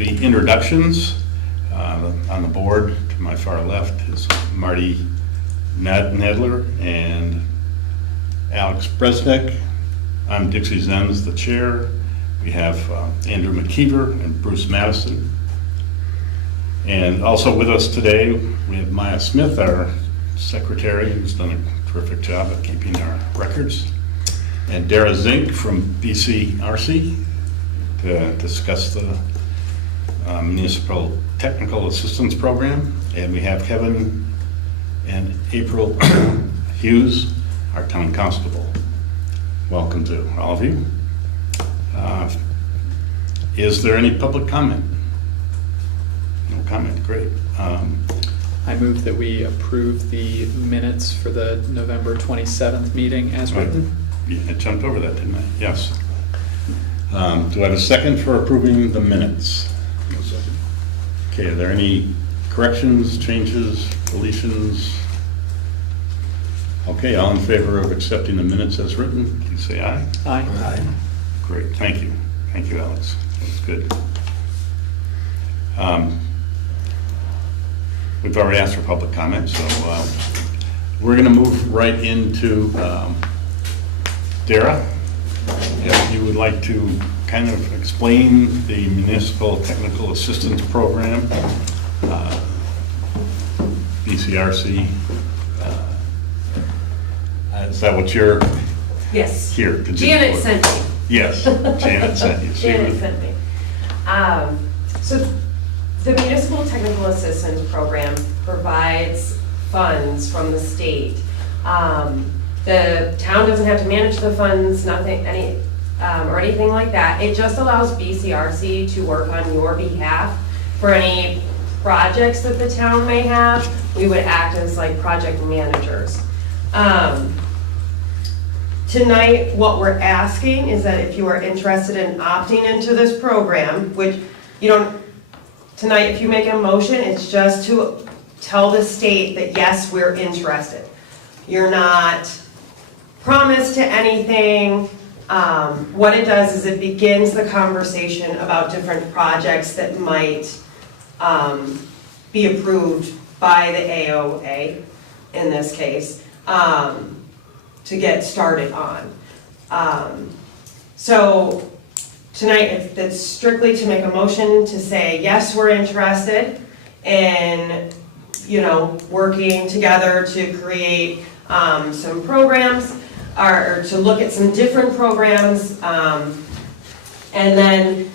be introductions. On the board to my far left is Marty Nedler and Alex Bresnik. I'm Dixie Zenz, the chair. We have Andrew McKeever and Bruce Madison. And also with us today, we have Maya Smith, our secretary, who's done a terrific job of keeping our records. And Dara Zink from BCRC to discuss the Municipal Technical Assistance Program. And we have Kevin and April Hughes, our town constable. Welcome to all of you. Is there any public comment? No comment, great. I move that we approve the minutes for the November 27th meeting as written. Yeah, I jumped over that, didn't I? Yes. Do I have a second for approving the minutes? No second. Okay, are there any corrections, changes, deletions? Okay, all in favor of accepting the minutes as written, please say aye. Aye. Aye. Great, thank you. Thank you, Alex. That's good. We've already asked for public comment, so we're going to move right into Dara. If you would like to kind of explain the Municipal Technical Assistance Program, BCRC. Is that what you're Yes. here to do? Janet sent me. Yes, Janet sent you. Janet sent me. So the Municipal Technical Assistance Program provides funds from the state. The town doesn't have to manage the funds, nothing, or anything like that. It just allows BCRC to work on your behalf for any projects that the town may have. We would act as like project managers. Tonight, what we're asking is that if you are interested in opting into this program, which you don't, tonight, if you make a motion, it's just to tell the state that yes, we're interested. You're not promised to anything. What it does is it begins the conversation about different projects that might be approved by the AOA, in this case, to get started on. So tonight, it's strictly to make a motion to say, yes, we're interested in, working together to create some programs, or to look at some different programs, and then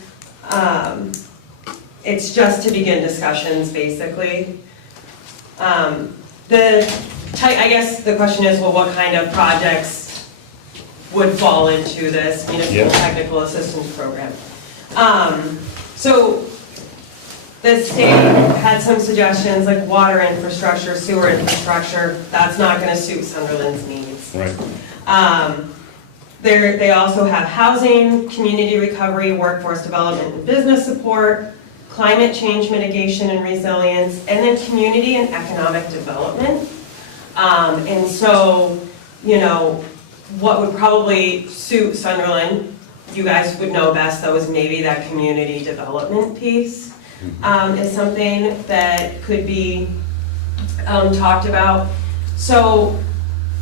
it's just to begin discussions, basically. I guess the question is, well, what kind of projects would fall into this Municipal Technical Assistance Program? So the state had some suggestions like water infrastructure, sewer infrastructure. That's not going to suit Sunderland's needs. Right. They also have housing, community recovery, workforce development and business support, climate change mitigation and resilience, and then community and economic development. And so, what would probably suit Sunderland, you guys would know best, though, is maybe that community development piece is something that could be talked about. So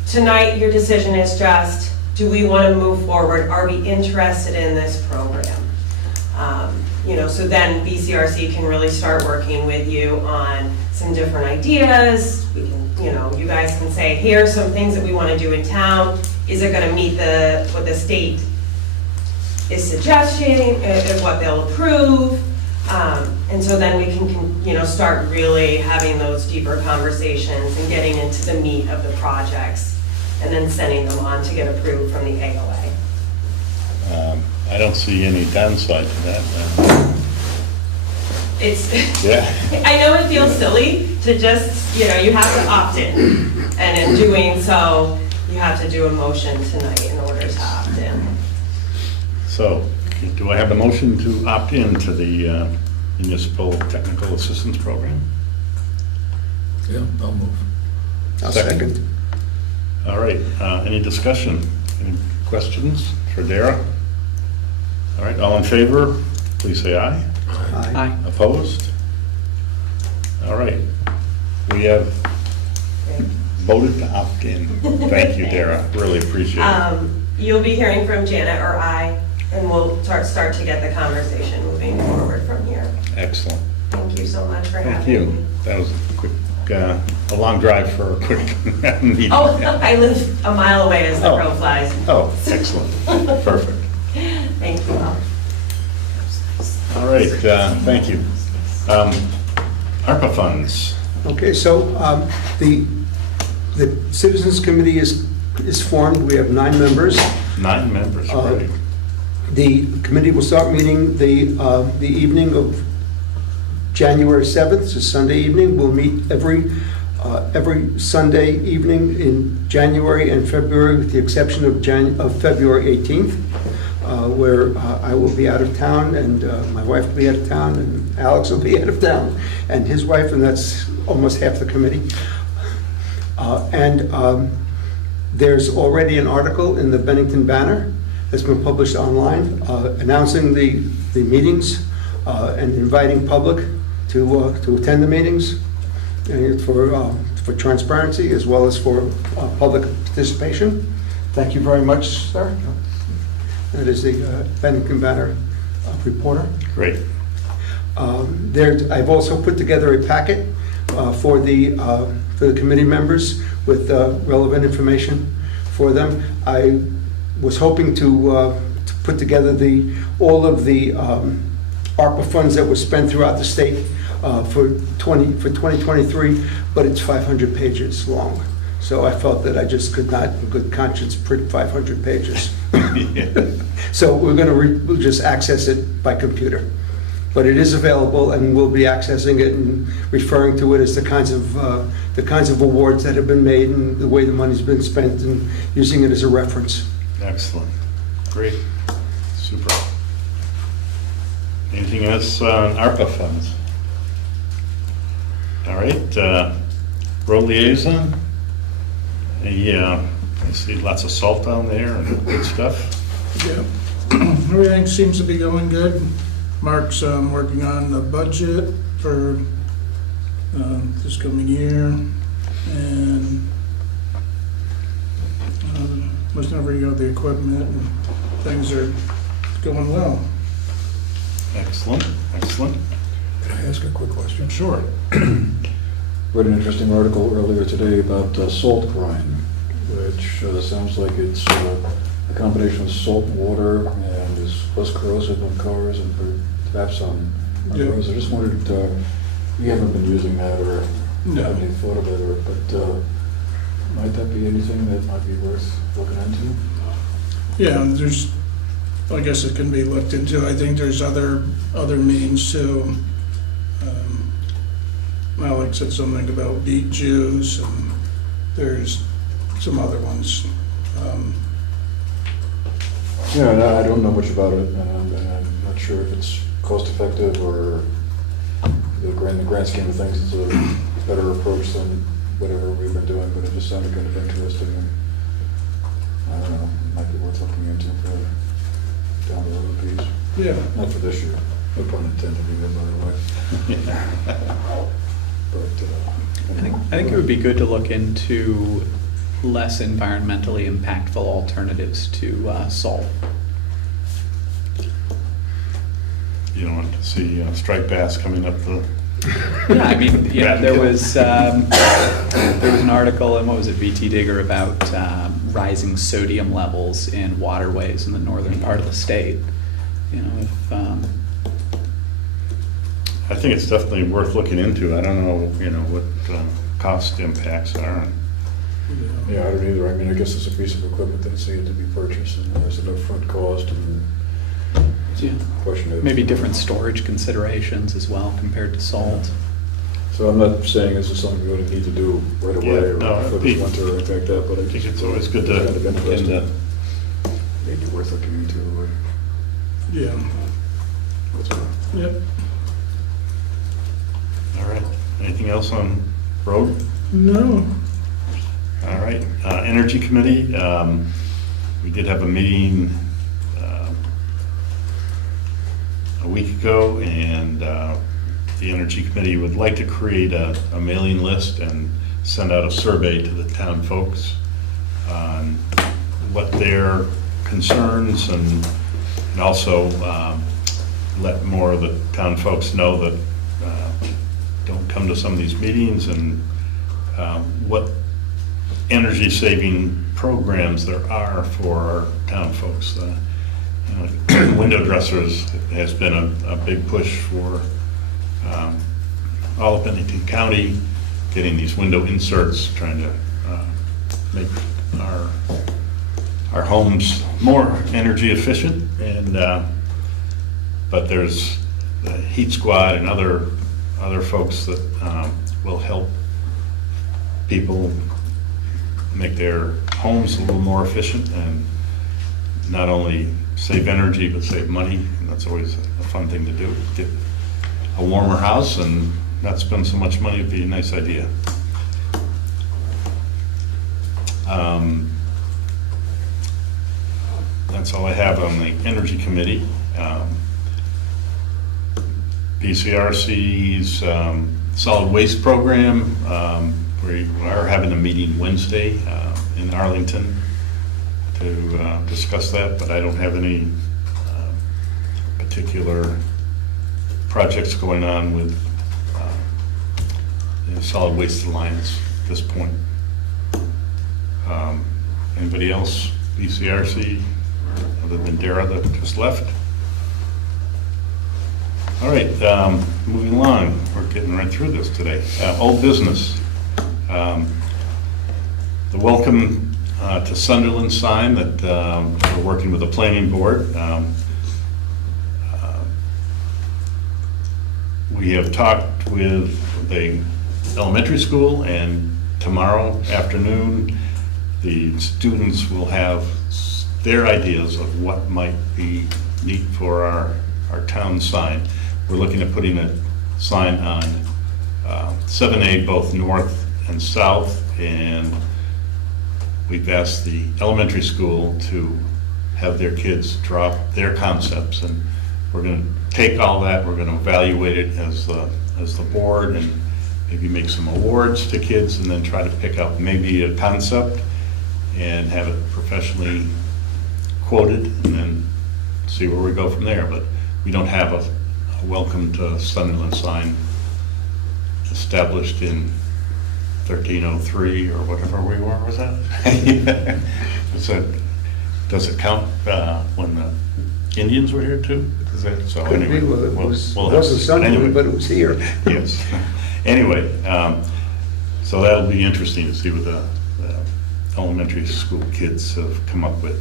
tonight, your decision is just, do we want to move forward? Are we interested in this program? So then BCRC can really start working with you on some different ideas. We can, you guys can say, here are some things that we want to do in town. Is it going to meet what the state is suggesting, what they'll approve? And so then we can, start really having those deeper conversations and getting into the meat of the projects, and then sending them on to get approved from the AOA. I don't see any downside to that. Yeah. I know it feels silly to just, you have to opt in. And in doing so, you have to do a motion tonight in order to opt in. So, do I have a motion to opt in to the Municipal Technical Assistance Program? Yeah, I'll move. I'll second. All right, any discussion? Any questions for Dara? All right, all in favor, please say aye. Aye. Opposed? All right. We have voted to opt in. Thank you, Dara. Really appreciate it. You'll be hearing from Janet or I, and we'll start to get the conversation moving forward from here. Excellent. Thank you so much for Thank having you. me. That was a quick, a long drive for a quick meeting. Oh, I live a mile away as the Oh. crow flies. Oh, excellent. Perfect. Thank you all. All right, thank you. ARPA funds. Okay, so the Citizens Committee is formed. We have 9 members. 9 members, right. The committee will start meeting the evening of January 7th, it's a Sunday evening. We'll meet every Sunday evening in January and February, with the exception of February 18th, where I will be out of town, and my wife will be out of town, and Alex will be out of town, and his wife, and that's almost half the committee. There's already an article in the Bennington Banner that's been published online announcing the meetings and inviting public to attend the meetings, and for transparency as well as for public participation. Thank you very much, sir. That is the Bennington Banner reporter. Great. I've also put together a packet for the committee members with relevant information for them. I was hoping to put together all of the ARPA funds that were spent throughout the state for 2023, but it's 500 pages long. So I felt that I just could not, in good conscience, print 500 pages. So we'll just access it by computer. But it is available, and we'll be accessing it and referring to it as the kinds of awards that have been made and the way the money's been spent, and using it as a reference. Excellent. Great. Super. Anything else on ARPA funds? All right. Road liaison. Yeah, I see lots of salt down there and good stuff. Yeah, everything seems to be going good. Mark's working on the budget for this coming year, and was never got the equipment, and things are going well. Excellent, excellent. Can I ask a quick question? Sure. Read an interesting article earlier today about salt brine, which sounds like it's a combination of salt and water and is less corrosive on cars and perhaps on roads. I just wondered, you haven't been using that or have any thought of it, but might that be anything that might be worth looking into? Yeah, I guess it can be looked into. I think there's other means too. Alex said something about beet juice, and there's some other ones. Yeah, I don't know much about it, and I'm not sure if it's cost effective or in the grand scheme of things, it's a better approach than whatever we've been doing, but it just sounded kind of interesting, and I don't know, it might be worth looking into for down the road piece. Yeah. Not for this year, no pun intended either, by the way. But I think it would be good to look into less environmentally impactful alternatives to salt. You don't want to see striped bass coming up the... Yeah, I mean, there was an article in, what was it, BT Digger, about rising sodium levels in waterways in the northern part of the state. You know, if I think it's definitely worth looking into. I don't know, what cost impacts are. yeah, I don't either. I mean, I guess it's a piece of equipment that's needed to be purchased, and there's an upfront cost, and yeah, question of maybe different storage considerations as well compared to salt. So I'm not saying this is something we would need to do right away, Yeah, or no, for it'd be- this winter or anything like that, but I think it's always good to kind of look interesting. into. Maybe worth looking into. Yeah. That's all. Yep. All right. Anything else on road? No. All right. Energy Committee, we did have a meeting a week ago, and the Energy Committee would like to create a mailing list and send out a survey to the town folks on what their concerns, and also let more of the town folks know that don't come to some of these meetings, and what energy saving programs there are for our town folks. Window dressers has been a big push for all of Bennington County, getting these window inserts, trying to make our homes more energy efficient. And but there's the Heat Squad and other folks that will help people make their homes a little more efficient, and not only save energy but save money. And that's always a fun thing to do. Get a warmer house and not spend so much money would be a nice idea. That's all I have on the Energy Committee. BCRC's solid waste program, we are having a meeting Wednesday in Arlington to discuss that, but I don't have any particular projects going on with the Solid Waste Alliance at this point. Anybody else? BCRC, other than Dara that just left? All right, moving along. We're getting right through this today. Old business. The welcome to Sunderland sign that we're working with the planning board. We have talked with the elementary school, and tomorrow afternoon the students will have their ideas of what might be neat for our town sign. We're looking at putting a sign on 7A, both north and south, and we've asked the elementary school to have their kids drop their concepts, and we're going to take all that, we're going to evaluate it as the board, and maybe make some awards to kids, and then try to pick up maybe a concept and have it professionally quoted, and then see where we go from there. But we don't have a welcome to Sunderland sign established in 1303 or whatever we were, was that? Does it count when the Indians were here too? Is that, so Could anyway, be, well, it we'll wasn't Sunderland, anyway. but it was here. Yes. Anyway, so that'll be interesting to see what the elementary school kids have come up with.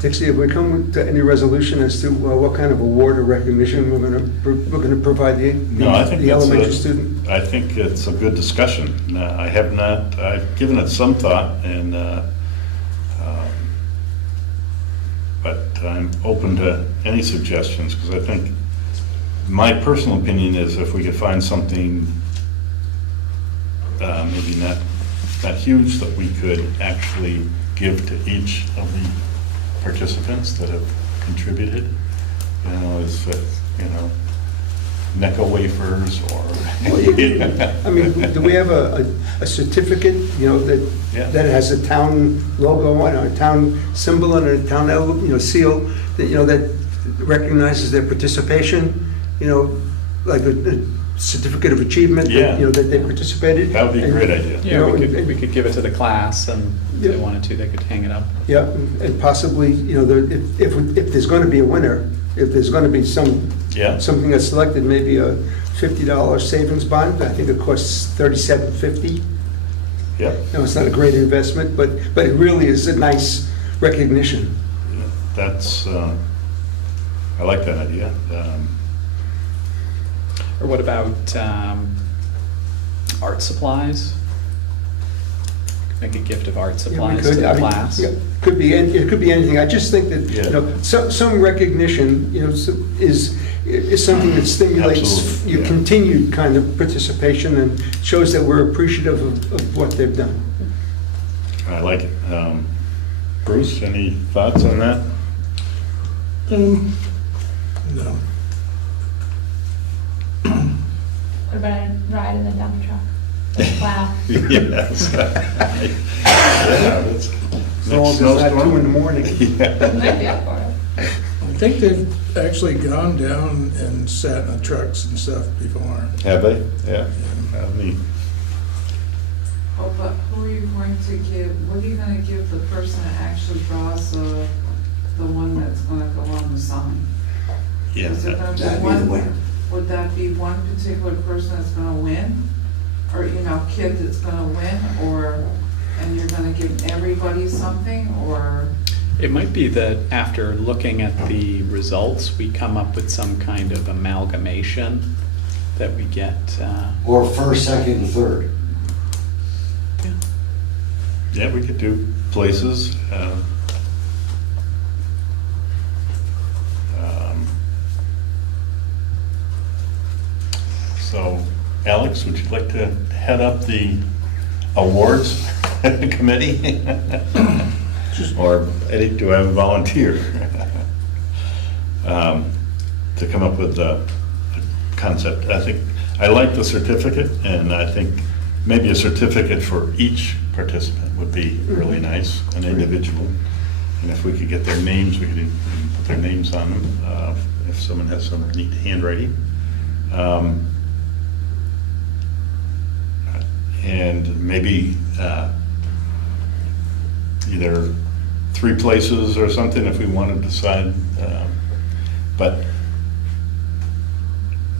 Dixie, have we come to any resolution as to what kind of award or recognition we're going to provide No, I think the that's elementary student? I think it's a good discussion. I've given it some thought, and but I'm open to any suggestions, because I think my personal opinion is if we could find something maybe not huge, that we could actually give to each of the participants that have contributed, as Necco wafers or. Well, I mean, do we have a certificate, Yeah. that has a town logo on it, a town symbol and a town, seal, that recognizes their participation, like a certificate of achievement, Yeah. that they participated? That would be a great idea. Yeah, You we know, could give it to the class, and if they Yeah. wanted to, they could hang it up. Yeah, and possibly, if there's going to be a winner, if there's going to be Yeah. something that's selected, maybe a $50 savings bond. I think it costs $37.50. Yeah. It's not a great investment, but it really is a nice recognition. That's, I like that idea. Or what about art supplies? Make a gift of art Yeah, we supplies could. to I the mean, class. yeah, it could be anything. I just think that, Yeah. some recognition, is something that stimulates Absolutely, your yeah. continued kind of participation and shows that we're appreciative of what they've done. I like it. Bruce, any thoughts on that? No. What about a ride in the dump truck? Wow. Yes. Yeah, that's. As long as it's not 2 in the morning. Yeah. Might be up for it. I think they've actually gone down and sat in the trucks and stuff before. Have they? Yeah. Neat. Oh, but who are you going to give, what are you gonna give the person that actually draws the one that's gonna go on the sign? Yeah. Is it gonna be one, would that be one particular person that's gonna win? Or, kid that's gonna win, and you're gonna give everybody something, or? It might be that after looking at the results, we come up with some kind of amalgamation that we get. Or first, second, and third. Yeah, we could do places. So, Alex, would you like to head up the awards committee? Or, Eddie, do I have a volunteer? To come up with a concept. I think, I like the certificate, and I think maybe a certificate for each participant would be really nice, an individual. And if we could get their names, we could put their names on them, if someone has some neat handwriting. And maybe either 3 places or something if we want to decide. But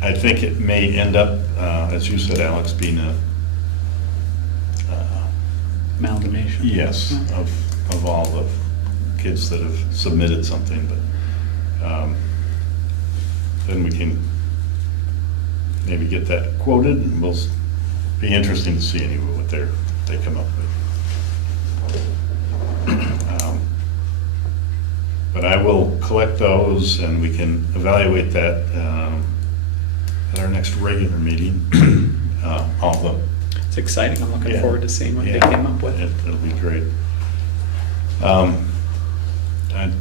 I think it may end up, as you said, Alex, being a Amalgamation. yes, of all the kids that have submitted something, but then we can maybe get that quoted, and we'll be interesting to see anyway what they come up with. But I will collect those, and we can evaluate that at our next regular meeting, all of them. It's exciting. I'm looking Yeah. forward to seeing what they Yeah. came up with. It'll be great.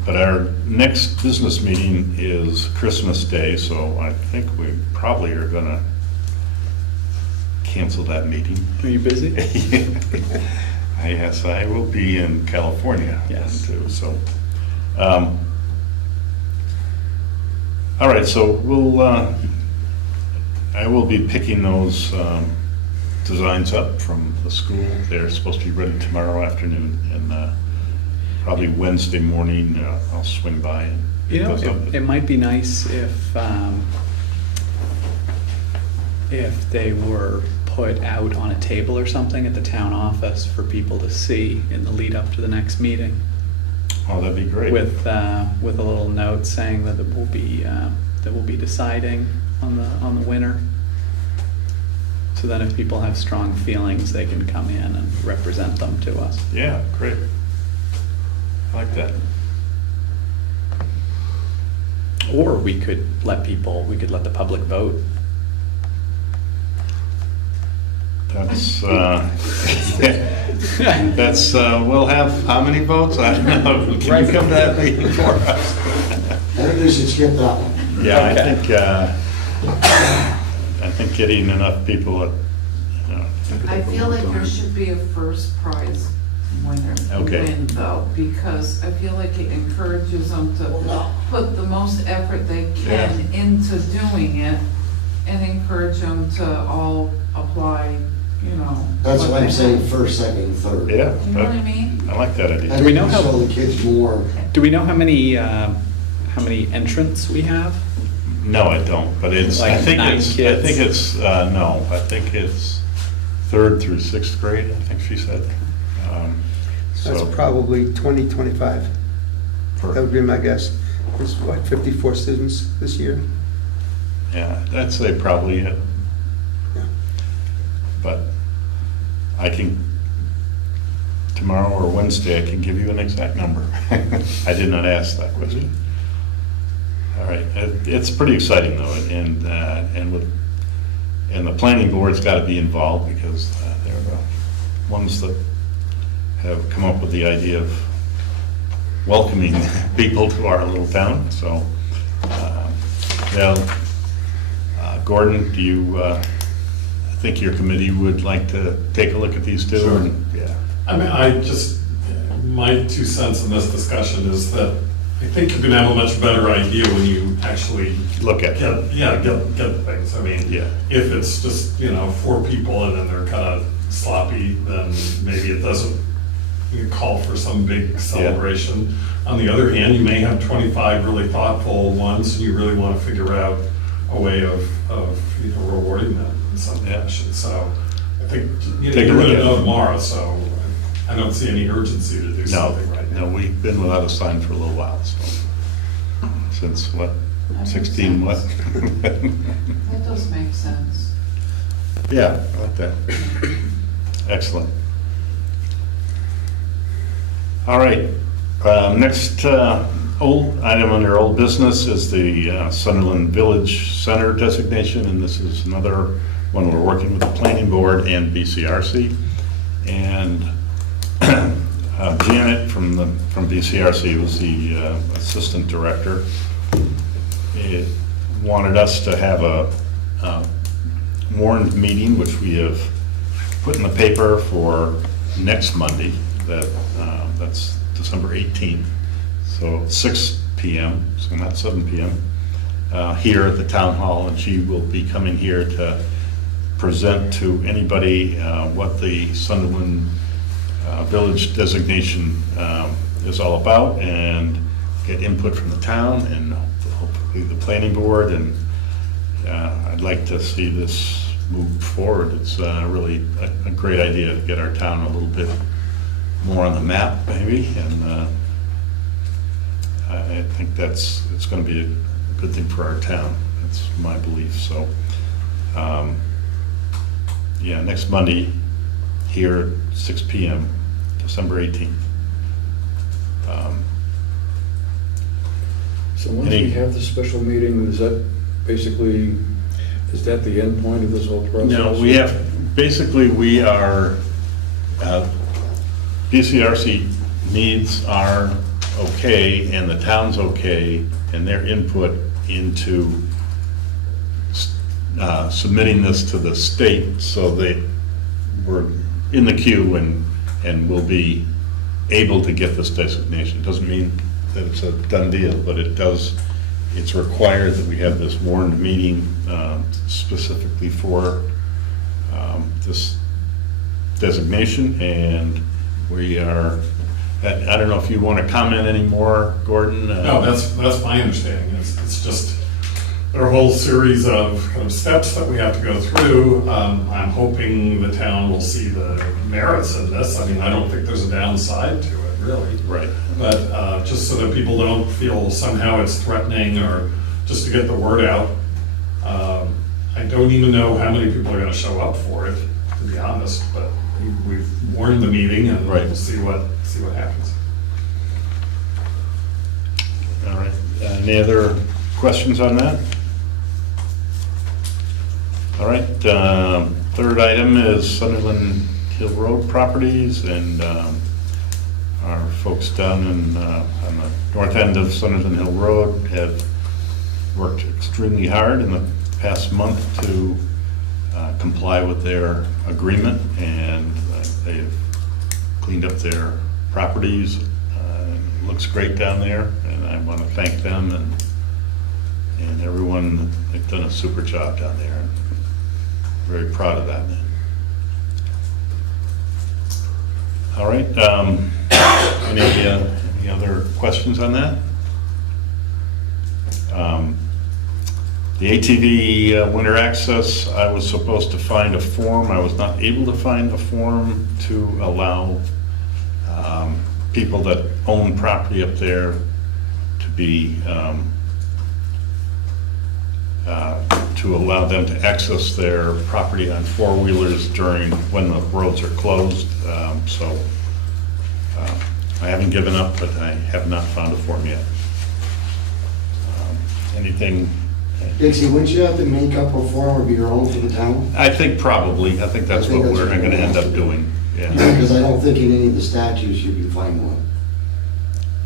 But our next business meeting is Christmas Day, so I think we probably are gonna cancel that meeting. Are you busy? Yes, I will be in California. Yes. Too, so. All right, so I will be picking those designs up from the school. They're supposed to be ready tomorrow afternoon, and probably Wednesday morning, I'll swing by and pick those up. It might be nice if they were put out on a table or something at the town office for people to see in the lead up to the next meeting. Oh, that'd be great. With a little note saying that we'll be deciding on the winner. So then if people have strong feelings, they can come in and represent them to us. Yeah, great. I like that. Or we could let the public vote. That's, we'll have how many votes? I don't know. Can you come to that meeting for us? I think we should skip that one. Yeah, Okay. I think getting enough people, I feel like there should be a first prize winner. Okay. Win though, because I feel like it encourages them to put the most effort they can into doing it, and encourage them to all apply, That's what why I'm they saying have. first, second, and third. yeah. Do you know what I mean? I like that I idea. think we know we how- show the kids more. Do we know how many entrants we have? No, I don't, but it's, Like I think 9 it's, kids? no, I think it's 3rd through 6th grade, I think she said. That's probably 20, 25. That would be my guess. There's, 54 students this year? Yeah, I'd say probably it. Yeah. But I can, tomorrow or Wednesday, I can give you an exact number. I did not ask that question. All right, it's pretty exciting though, and the planning board's got to be involved because they're the ones that have come up with the idea of welcoming people to our little town. So, Gordon, do you think your committee would like to take a look at these two. Sure. And, yeah. I mean, my 2 cents in this discussion is that I think you're gonna have a much better idea when you actually Look at them. get things. I mean, Yeah. if it's just, 4 people and then they're kind of sloppy, then maybe it doesn't call for some big celebration. On the other hand, you may have 25 really thoughtful ones, and you really want to figure out a way of rewarding them in some Yeah. fashion. So I think, Take a you're look going at to know it. tomorrow, so I don't see any urgency to do No, something right now. no, we've been without a sign for a little while, so, since what, That 16 what? makes That does make sense. Yeah, I like that. Excellent. All right, next old item under old business is the Sunderland Village Center designation, and this is another one we're working with the Planning Board and BCRC. And Janet from BCRC was the assistant director. It wanted us to have a warned meeting, which we have put in the paper for next Monday, that's December 18th. So 6 PM, so not 7 PM, here at the town hall, and she will be coming here to present to anybody what the Sunderland Village designation is all about, and get input from the town and hopefully the planning board, and I'd like to see this move forward. It's really a great idea to get our town a little bit more on the map, maybe, and I think it's going to be a good thing for our town. That's my belief. So, yeah, next Monday here, 6 PM, December 18th. So once we have the special meeting, is that basically, is that the end point of this whole process? No, we have, basically, we are, BCRC needs are okay, and the town's okay, and their input into submitting this to the state, so that we're in the queue and will be able to get this designation. Doesn't mean that it's a done deal, but it's required that we have this warned meeting specifically for this designation, and we are, I don't know if you want to comment anymore, Gordon? No, that's my understanding. It's just, there are a whole series of kind of steps that we have to go through. I'm hoping the town will see the merits of this. I mean, I don't think there's a downside to it, really. Right. But just so that people don't feel somehow it's threatening, or just to get the word out. I don't even know how many people are going to show up for it, to be honest, but we've warned the meeting, and Right. we'll see what happens. All right. Any other questions on that? All right. Third item is Sunderland Hill Road properties, and our folks down on the north end of Sunderland Hill Road have worked extremely hard in the past month to comply with their agreement, and they've cleaned up their properties. It looks great down there, and I want to thank them and everyone. They've done a super job down there. Very proud of that. All right. Any other questions on that? The ATV winter access, I was supposed to find a form. I was not able to find a form to allow people that own property up there to be, to allow them to access their property on four-wheelers during, when the roads are closed. So I haven't given up, but I have not found a form yet. Anything? Dixie, wouldn't you have to make up a form of your own for the town? I think probably. I think that's what we're going to end up doing. Yeah. Because I don't think in any of the statutes you can find one.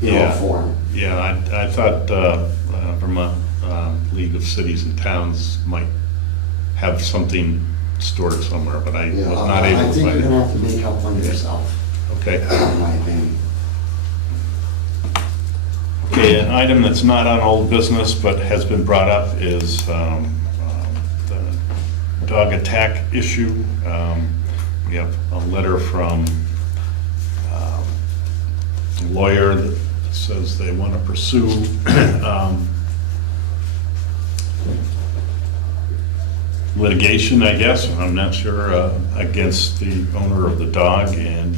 You know, Yeah. a form. Yeah, I thought Vermont League of Cities and Towns might have something stored somewhere, but I was Yeah, not I able to think you're find gonna it. have to make up one yourself, Okay. in my opinion. Okay, an item that's not on old business but has been brought up is the dog attack issue. We have a letter from a lawyer that says they want to pursue litigation, I guess, I'm not sure, against the owner of the dog. And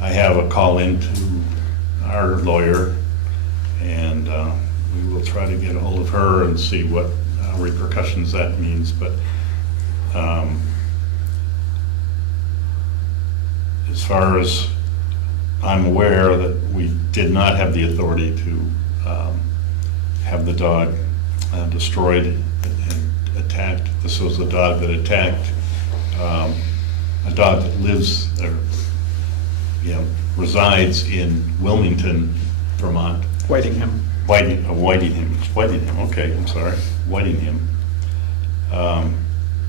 I have a call into our lawyer, and we will try to get a hold of her and see what repercussions that means. But as far as I'm aware, that we did not have the authority to have the dog destroyed and attacked. This was the dog that attacked a dog that lives, or, resides in Wilmington, Vermont. Whitingham. Whitingham, okay, I'm sorry, Whitingham.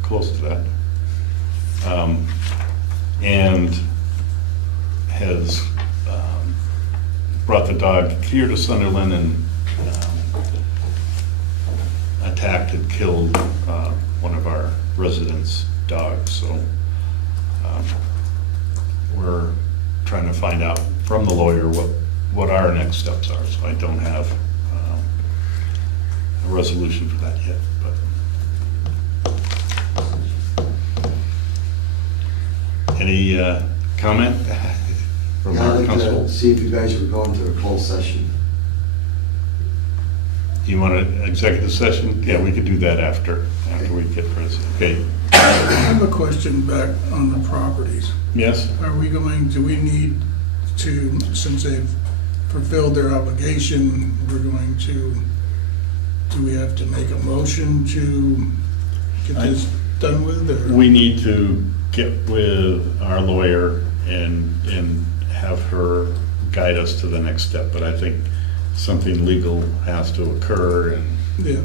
Close to that. And has brought the dog here to Sunderland and attacked and killed one of our residents' dogs. So we're trying to find out from the lawyer what our next steps are. So I don't have a resolution for that yet, but any comment from Yeah, I'd our like council? to see if you guys would go into a closed session. You want an executive session? Yeah, we could do that after we get president. Okay, I have a question back on the properties. yes? Do we need to, since they've fulfilled their obligation, do we have to make a motion to get this done with, or? We need to get with our lawyer and have her guide us to the next step, but I think something legal has to occur, Yeah,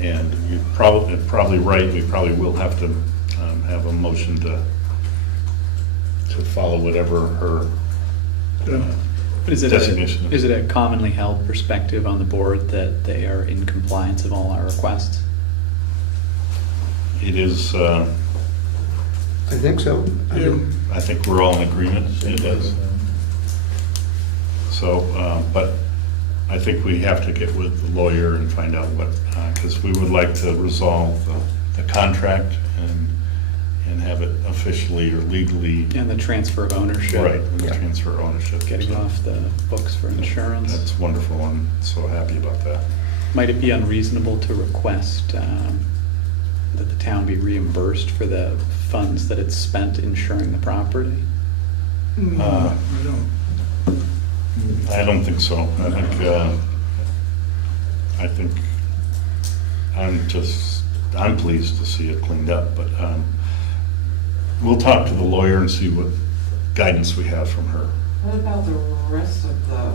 and you're probably right, we probably will have to have a motion to follow whatever her yeah. But is designation. it a commonly held perspective on the board that they are in compliance of all our requests? It is, I think so. Yeah. I think we're all in agreement, it is. So, but I think we have to get with the lawyer and find out what, because we would like to resolve the contract and have it officially or legally. And the transfer of ownership. Right, and the transfer of ownership. Getting So off the books for insurance. That's wonderful, I'm so happy about that. Might it be unreasonable to request that the town be reimbursed for the funds that it's spent insuring the property? No, I don't. I don't think so. I think I'm pleased to see it cleaned up, but we'll talk to the lawyer and see what guidance we have from her. What about the rest of the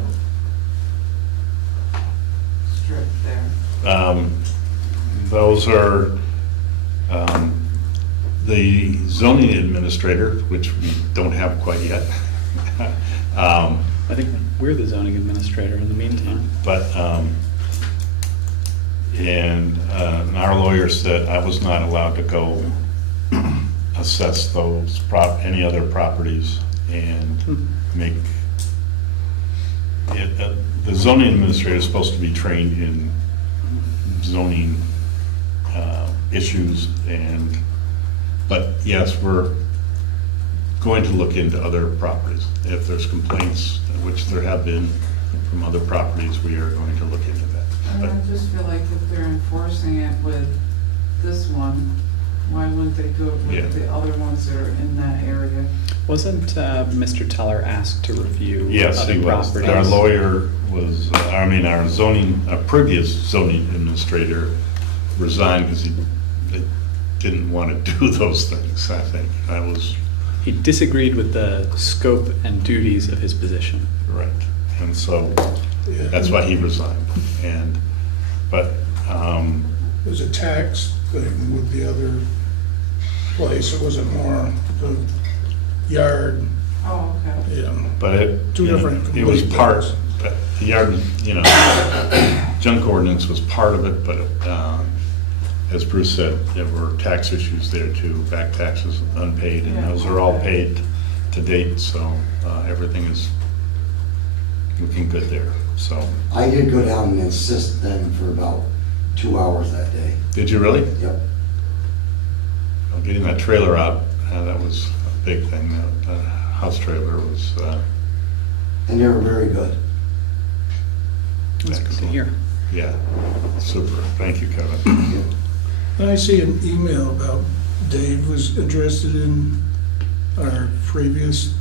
strip there? Those are the zoning administrator, which we don't have quite yet. I think we're the zoning administrator in the meantime. But, and our lawyer said I was not allowed to go assess those any other properties and make it, the zoning administrator is supposed to be trained in zoning issues, but yes, we're going to look into other properties. If there's complaints, which there have been from other properties, we are going to look into that. And But I just feel like if they're enforcing it with this one, why wouldn't they do it Yeah. with the other ones that are in that area? Wasn't Mr. Teller asked to review yes, other he was. properties? Our lawyer was, our previous zoning administrator resigned because he didn't want to do those things, I think. He disagreed with the scope and duties of his position. Right, and so Yeah. that's why he resigned. But There's a tax thing with the other place, it wasn't more the yard, Oh, okay. yeah. But it, Two you know, different it was complete part, things. the yard, you know, junk ordinance was part of it, but as Bruce said, there were tax issues there too, back taxes unpaid, and those are all paid to date, so everything is looking good there, so. I did go down and assist them for about 2 hours that day. Did you really? Yep. Well, getting that trailer out, that was a big thing. The house trailer was And they were very good. That's good to excellent. hear. Yeah, super. Thank you, Kevin. And I see an email about Dave was interested in our previous.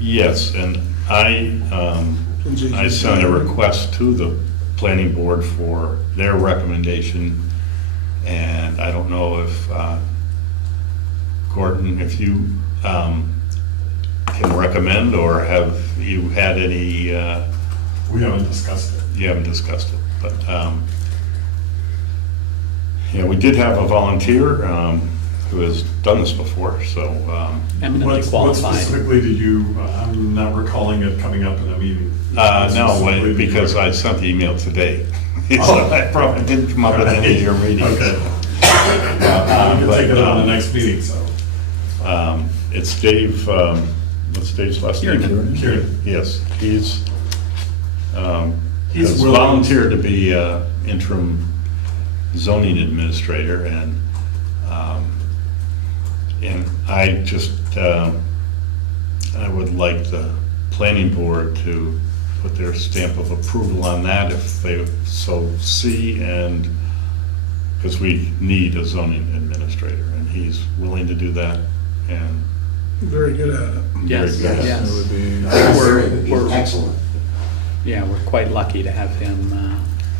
Yes, and I sent a request to the planning board for their recommendation, and I don't know if, Gordon, if you can recommend, or have you had any, We haven't discussed it. you haven't discussed it, but, yeah, we did have a volunteer who has done this before, so, Eminently What qualified. specifically did you, I'm not recalling it coming up in a meeting. no, Specifically did you- because I sent the email today. So Oh. that probably didn't come up at any of your meetings. Okay. We can take it on the next meeting, so. It's Dave, what's Dave's last name? Kieran. Yes, he's He's has willing. volunteered to be interim zoning administrator, and I just, I would like the planning board to put their stamp of approval on that if they so see, and, because we need a zoning administrator, and he's willing to do that, and Very good at it. Yes, Very good. yes. It would be, We're- Excellent. Yeah, we're quite lucky to have him,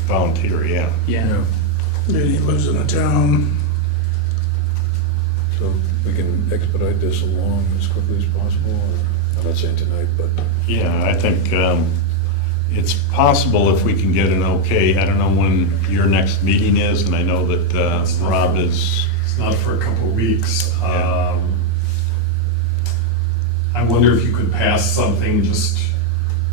volunteer, yeah. yeah. yeah, And he lives in a town. so we can expedite this along as quickly as possible, or, I'm not saying tonight, but Yeah, I think it's possible if we can get an okay. I don't know when your next meeting is, and I know that Rob is, It's not for a couple of weeks. Yeah. I wonder if you could pass something, just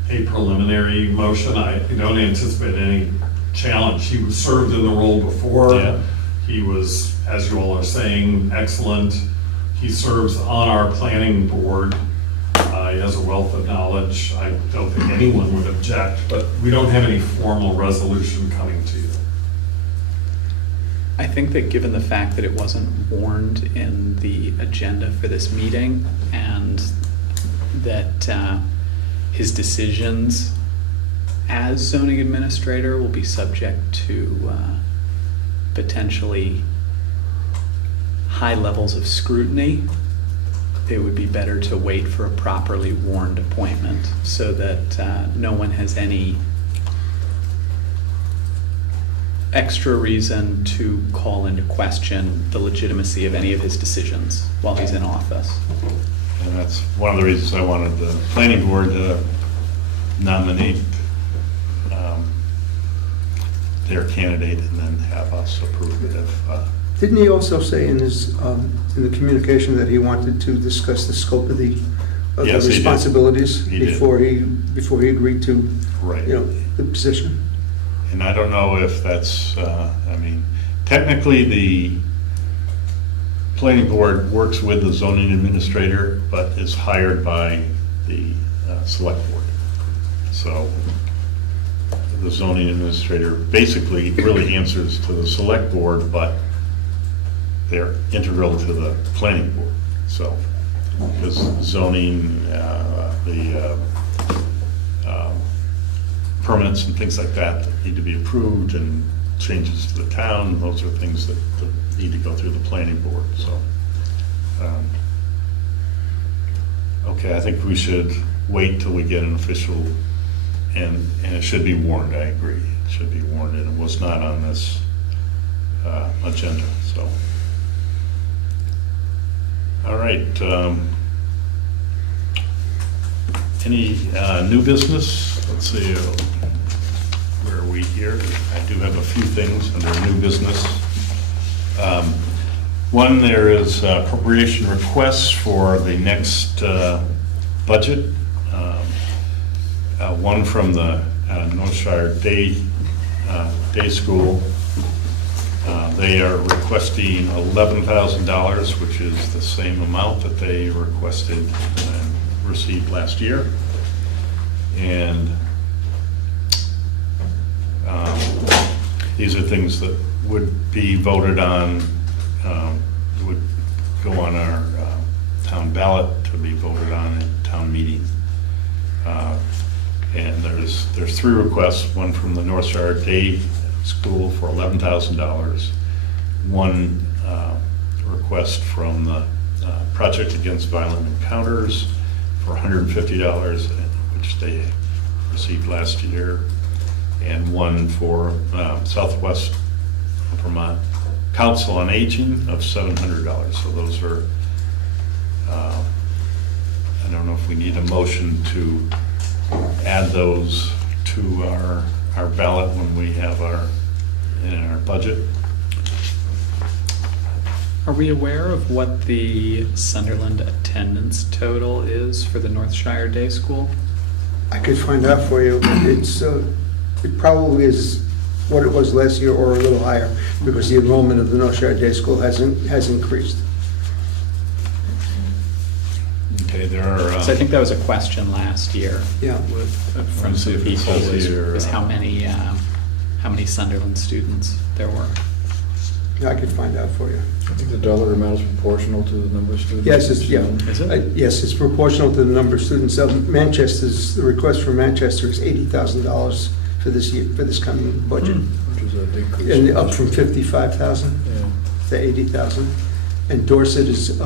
a preliminary motion. I don't anticipate any challenge. He was served in the role before. Yeah. He was, as you all are saying, excellent. He serves on our planning board. He has a wealth of knowledge. I don't think anyone would object, but we don't have any formal resolution coming to you. I think that given the fact that it wasn't warned in the agenda for this meeting, and that his decisions as zoning administrator will be subject to potentially high levels of scrutiny, it would be better to wait for a properly warned appointment so that no one has any extra reason to call into question the legitimacy of any of his decisions while he's in office. and that's one of the reasons I wanted the planning board to nominate their candidate and then have us approve it if, Didn't he also say in his, in the communication that he wanted to discuss the scope of the Yes, he did. responsibilities He did. before he agreed to, right. you know, the position? And I don't know if that's, I mean, technically, the planning board works with the zoning administrator, but is hired by the select board. So the zoning administrator basically really answers to the select board, but they're integral to the planning board. So, because zoning, the permits and things like that that need to be approved, and changes to the town, those are things that need to go through the planning board, so. Okay, I think we should wait till we get an official, and it should be warned, I agree. It should be warned, and it was not on this agenda, so. All right. Any new business? Let's see, where are we here? I do have a few things under new business. One, there is appropriation requests for the next budget. One from the Northshire Day School. They are requesting $11,000, which is the same amount that they requested and received last year. And these are things that would be voted on, would go on our town ballot to be voted on at town meeting. And there's 3 requests, one from the Northshire Day School for $11,000, one request from the Project Against Violent Encounters for $150, which they received last year, and one for Southwest Vermont Council on Aging of $700. So those are, I don't know if we need a motion to add those to our ballot when we have in our budget. Are we aware of what the Sunderland attendance total is for the Northshire Day School? I could find out for you. It probably is what it was last year or a little higher, because the enrollment of the Northshire Day School has increased. Okay, there are. So I think that was a question last year. Yeah. From See some if it people, says here, was how many Sunderland students there were. Yeah, I could find out for you. I think the dollar amount is proportional to the number of students. Yes, it's, yeah. Is it? Yes, it's proportional to the number of students. The request for Manchester is $80,000 for this year, for this coming budget. Which is a decrease. And up from 55,000 Yeah. to 80,000. And Dorset is,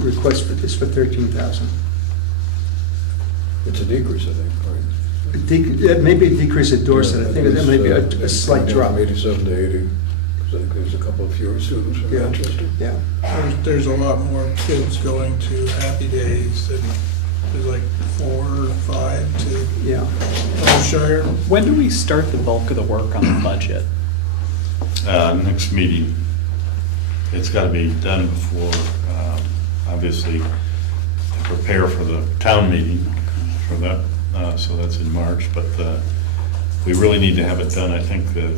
request for this for 13,000. It's a decrease, I think, right? It may be a decrease at Dorset. I think it may be a it's, slight drop. From 87 to 80. So I think there's a couple of fewer students in Yeah. Manchester. Yeah. There's a lot more kids going to Happy Days than, there's like 4 or 5 to Yeah. Northshire. When do we start the bulk of the work on the budget? Next meeting. It's got to be done before, obviously, to prepare for the town meeting for that, so that's in March, but we really need to have it done, I think, the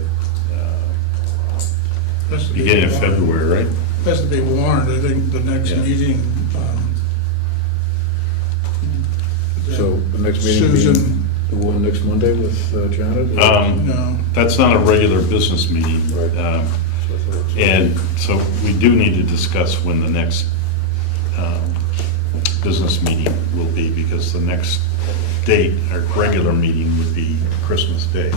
Has to be beginning of warned. February, right? Has to be warned, I think the next Yeah. meeting. So the next meeting will be Susan, the one next Monday with Janet? no, That's not a regular business meeting. Right. Um, So I thought it was- And so we do need to discuss when the next business meeting will be, because the next date, our regular meeting would be Christmas Day.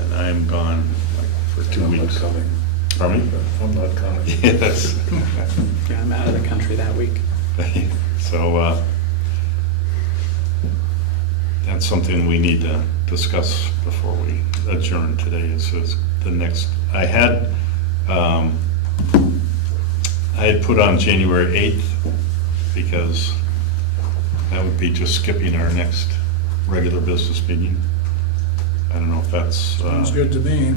And I am gone like for 2 I'm not weeks. coming. Pardon me? I'm not coming. Yes. Yeah, I'm out of the country that week. So that's something we need to discuss before we adjourn today. Is the next, I had put on January 8th because that would be just skipping our next regular business meeting. I don't know if that's, sounds good to me.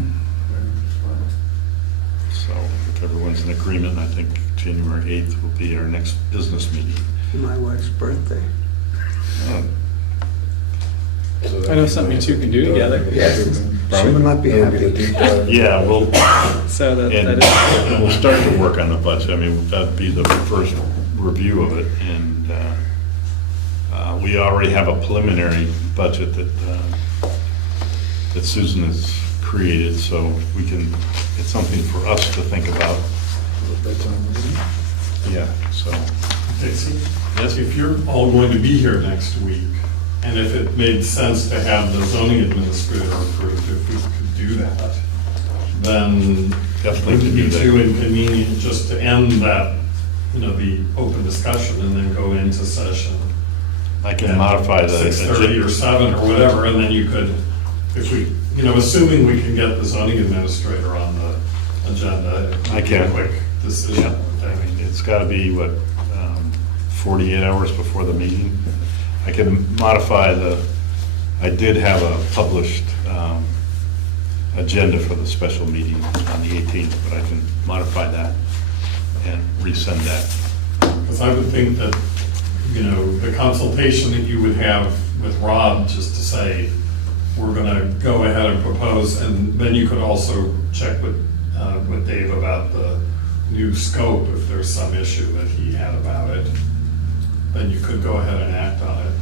so if everyone's in agreement, I think January 8th will be our next business meeting. My wife's birthday. So I know something you two can do together. Yes. She will not be That would the happy. deep dive. Yeah, we'll, So that and is, we'll start to work on the budget. I mean, that'd be the first review of it, and we already have a preliminary budget that Susan has created, so we can, it's something for us to think about. Bedtime reading. Yeah, so, Dixie? Yes? If you're all going to be here next week, and if it made sense to have the zoning administrator approved, if we could do that, then Definitely it to would do be that. too inconvenient just to end that, the open discussion and then go into session. I can modify the 6:30 or 7 or whatever, and then you could, if we, assuming we can get the zoning administrator on the agenda, it I would be a can. quick decision. Yeah, I mean, it's got to be, 48 hours before the meeting. I can modify I did have a published agenda for the special meeting on the 18th, but I can modify that and resend that. Because I would think that, you know, the consultation that you would have with Rob, just to say, we're gonna go ahead and propose, and then you could also check with Dave about the new scope, if there's some issue that he had about it, then you could go ahead and act on it.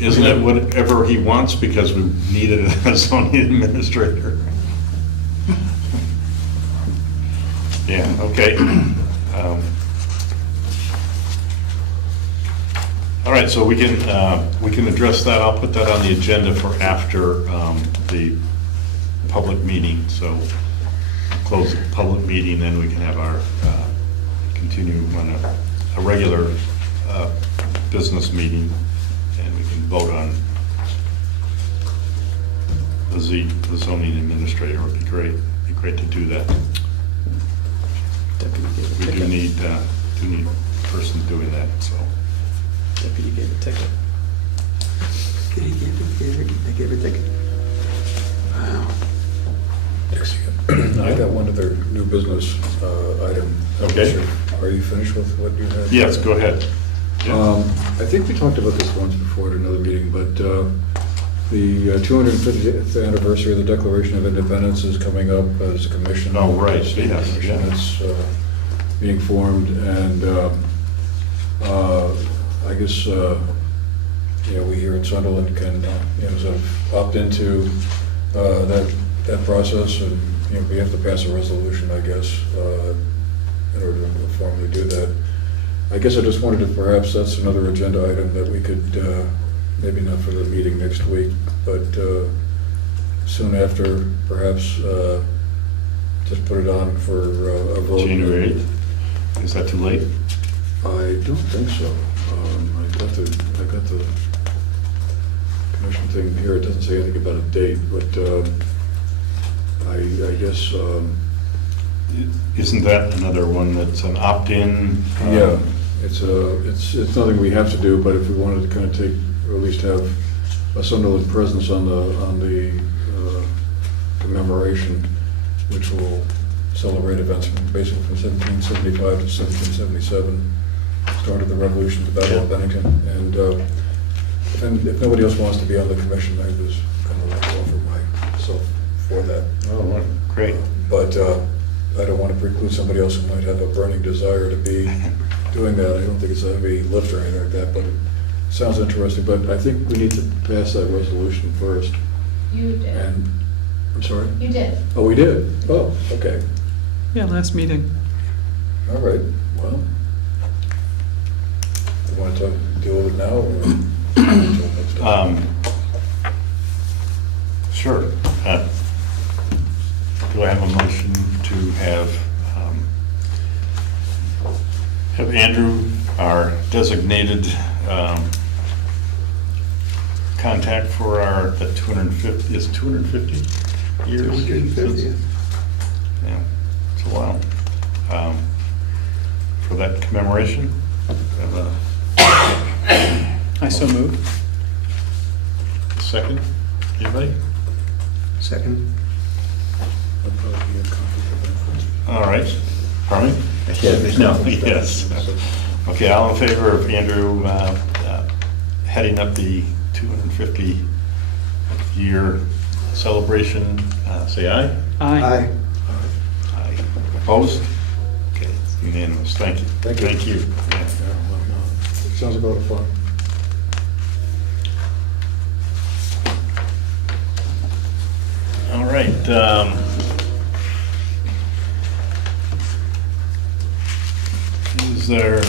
Isn't it whatever he wants, because we needed a zoning administrator? Yeah, okay. All right, so we can address that. I'll put that on the agenda for after the public meeting. So close the public meeting, then we can have our, continue on a regular business meeting, and we can vote on the zoning administrator. Would be great. It'd be great to do that. Deputy gave a We ticket. do need a person doing that, so. Deputy gave a ticket. They gave a ticket. Wow. Dixie, I got one other new business item. Okay. Are you finished with what you had? Yes, go ahead. Yeah. I think we talked about this once before at another meeting, but the 250th anniversary of the Declaration of Independence is coming up as a commission. Oh, right, State yes, commission yeah. that's being formed, and I guess, we here in Sunderland can, sort of opt into that process, and, we have to pass a resolution, I guess, in order to formally do that. I guess I just wanted to, perhaps that's another agenda item that we could, maybe not for the meeting next week, but soon after, perhaps, just put it on for a vote. January 8th? Is that too late? I don't think so. I got the commission thing here. It doesn't say anything about a date, but I guess, Isn't that another one that's an opt-in? yeah, it's nothing we have to do, but if we wanted to kind of take, or at least have a Sunderland presence on the commemoration, which will celebrate events basically from 1775 to 1777, start of the Revolution, the Battle of Bennington, and if nobody else wants to be on the commission, I was kind of like to offer myself for that. Oh, great. But I don't want to preclude somebody else who might have a burning desire to be doing that. I don't think it's a heavy lift or anything like that, but it sounds interesting. But I think we need to pass that resolution first. You did. And, I'm sorry? You did. Oh, we did? Oh, okay. Yeah, last meeting. All right, well. You want to deal with it now or until next time? Sure. Do I have a motion to have Andrew, our designated contact for the 250, is it 250 years? 250. Yeah, it's a while. For that commemoration? Have I so moved. a second? Anybody? Second. I'll probably be in conflict with that. All right. Pardon me? No, yes. Okay, all in favor of Andrew heading up the 250-year celebration, say aye. Aye. Aye. Opposed? Okay, unanimous. Thank you. Thank you. Thank you. Yeah. Yeah, well, no, it sounds like a lot of fun. All right. Is there,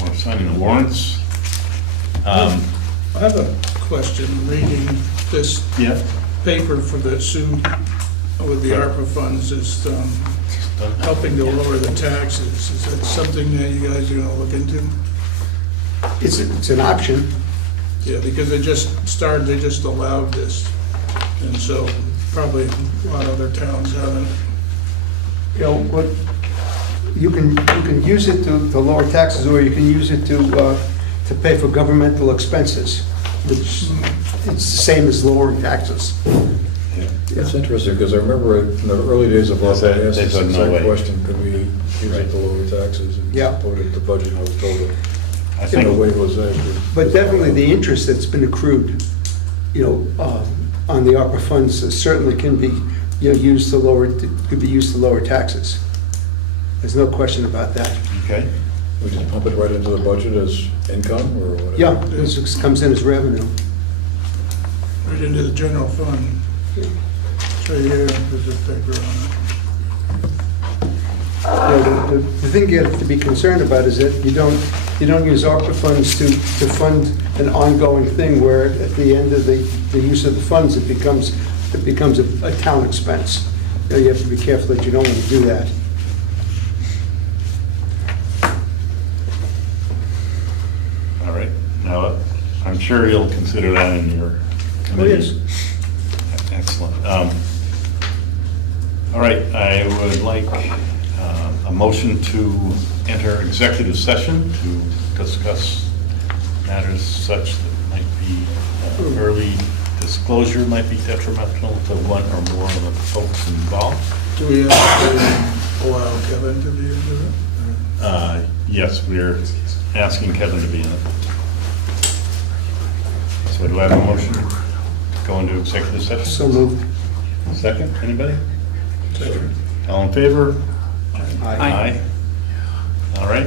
we're signing the warrants? I have a question, reading this Yeah. paper for the Sue with the ARPA funds is helping to lower the taxes. Is that something that you guys are gonna look into? It's an option. Yeah, because they just started, they just allowed this, and so probably a lot of other towns haven't. What, you can use it to lower taxes, or you can use it to pay for governmental expenses, which it's the same as lowering taxes. It's interesting, because I remember in the early days of They said- ARPA, I asked they this said no exact way. question, could we use it to lower taxes? And Yeah. voted the budget, and I was told that, I in a way, think, was that. But definitely the interest that's been accrued, on the ARPA funds certainly can be, used to lower, could be used to lower taxes. There's no question about that. okay, We just pump it right into the budget as income, or whatever? Yeah, this comes in as revenue. Right into the general fund. It's right here, there's a paper on The thing you have to be concerned about is that you don't use ARPA funds to fund an ongoing thing where at the end of the use of the funds, it becomes a town expense. You have to be careful that you don't want to do that. all right. Now, I'm sure you'll consider that in your committee. Excellent. All right, I would like a motion to enter executive session to discuss matters such that might be, early disclosure might be detrimental to one or more of the folks involved. it. Do we have to allow Kevin to be into it? Yes, we're asking Kevin to be in it. So do I have a motion to go into executive session? So moved. Second, anybody? Second. All in favor? Aye. All right.